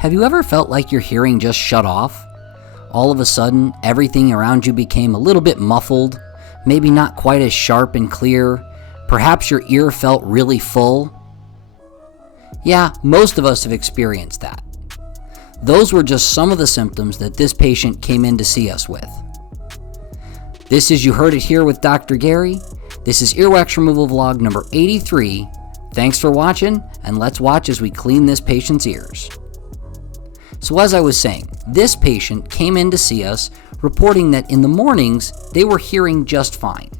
Have you ever felt like your hearing just shut off? All of a sudden, everything around you became a little bit muffled, maybe not quite as sharp and clear. Perhaps your ear felt really full. Yeah, most of us have experienced that. Those were just some of the symptoms that this patient came in to see us with. This is You Heard It Here with Dr. Gary. This is earwax removal vlog number 83. Thanks for watching, and let's watch as we clean this patient's ears. So as I was saying, this patient came in to see us reporting that in the mornings they were hearing just fine.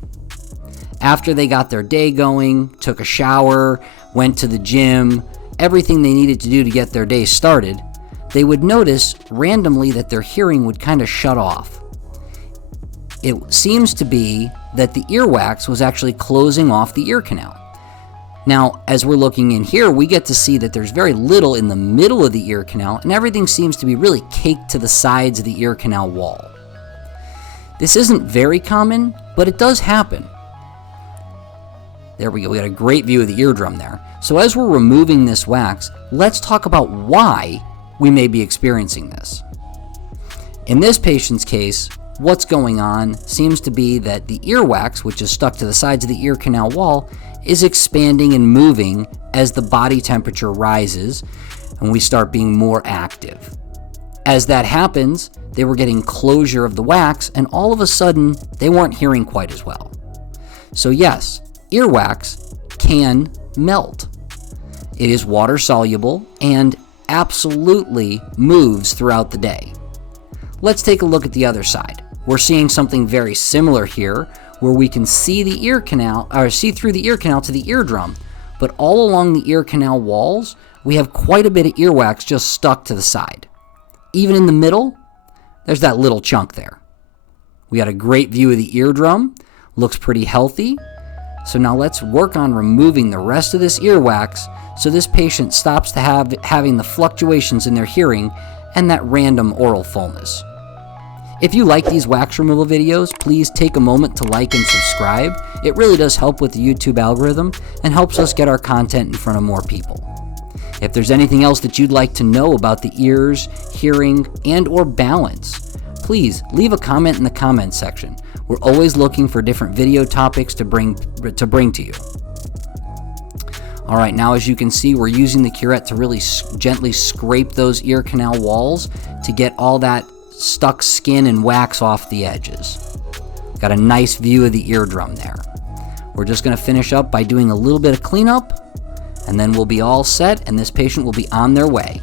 After they got their day going, took a shower, went to the gym, everything they needed to do to get their day started, they would notice randomly that their hearing would kind of shut off. It seems to be that the earwax was actually closing off the ear canal. Now, as we're looking in here, we get to see that there's very little in the middle of the ear canal, and everything seems to be really caked to the sides of the ear canal wall. This isn't very common, but it does happen. There we go, we got a great view of the eardrum there. So as we're removing this wax, let's talk about why we may be experiencing this. In this patient's case, what's going on seems to be that the earwax, which is stuck to the sides of the ear canal wall, is expanding and moving as the body temperature rises and we start being more active. As that happens, they were getting closure of the wax, and all of a sudden, they weren't hearing quite as well. So yes, earwax can melt. It is water soluble and absolutely moves throughout the day. Let's take a look at the other side. We're seeing something very similar here, where we can see the ear canal, or see through the ear canal to the eardrum, but all along the ear canal walls, we have quite a bit of earwax just stuck to the side. Even in the middle, there's that little chunk there. We got a great view of the eardrum, looks pretty healthy. So now let's work on removing the rest of this earwax so this patient stops to having the fluctuations in their hearing and that random oral fullness. If you like these wax removal videos, please take a moment to like and subscribe. It really does help with the YouTube algorithm and helps us get our content in front of more people. If there's anything else that you'd like to know about the ears, hearing, and or balance, please leave a comment in the comment section. We're always looking for different video topics to bring to you. All right, now as you can see, we're using the curette to really gently scrape those ear canal walls to get all that stuck skin and wax off the edges. Got a nice view of the eardrum there. We're just going to finish up by doing a little bit of cleanup, and then we'll be all set, and this patient will be on their way.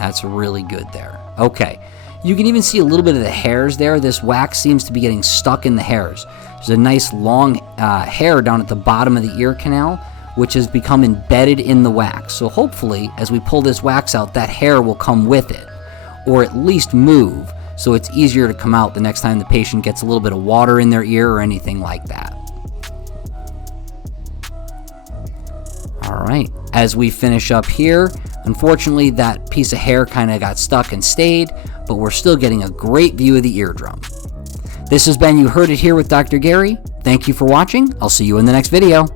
That's really good there. Okay, you can even see a little bit of the hairs there. This wax seems to be getting stuck in the hairs. There's a nice long hair down at the bottom of the ear canal, which has become embedded in the wax. So hopefully, as we pull this wax out, that hair will come with it, or at least move, so it's easier to come out the next time the patient gets a little bit of water in their ear or anything like that. All right, as we finish up here, unfortunately that piece of hair kind of got stuck and stayed, but we're still getting a great view of the eardrum. This has been You Heard It Here with Dr. Gary. Thank you for watching. I'll see you in the next video.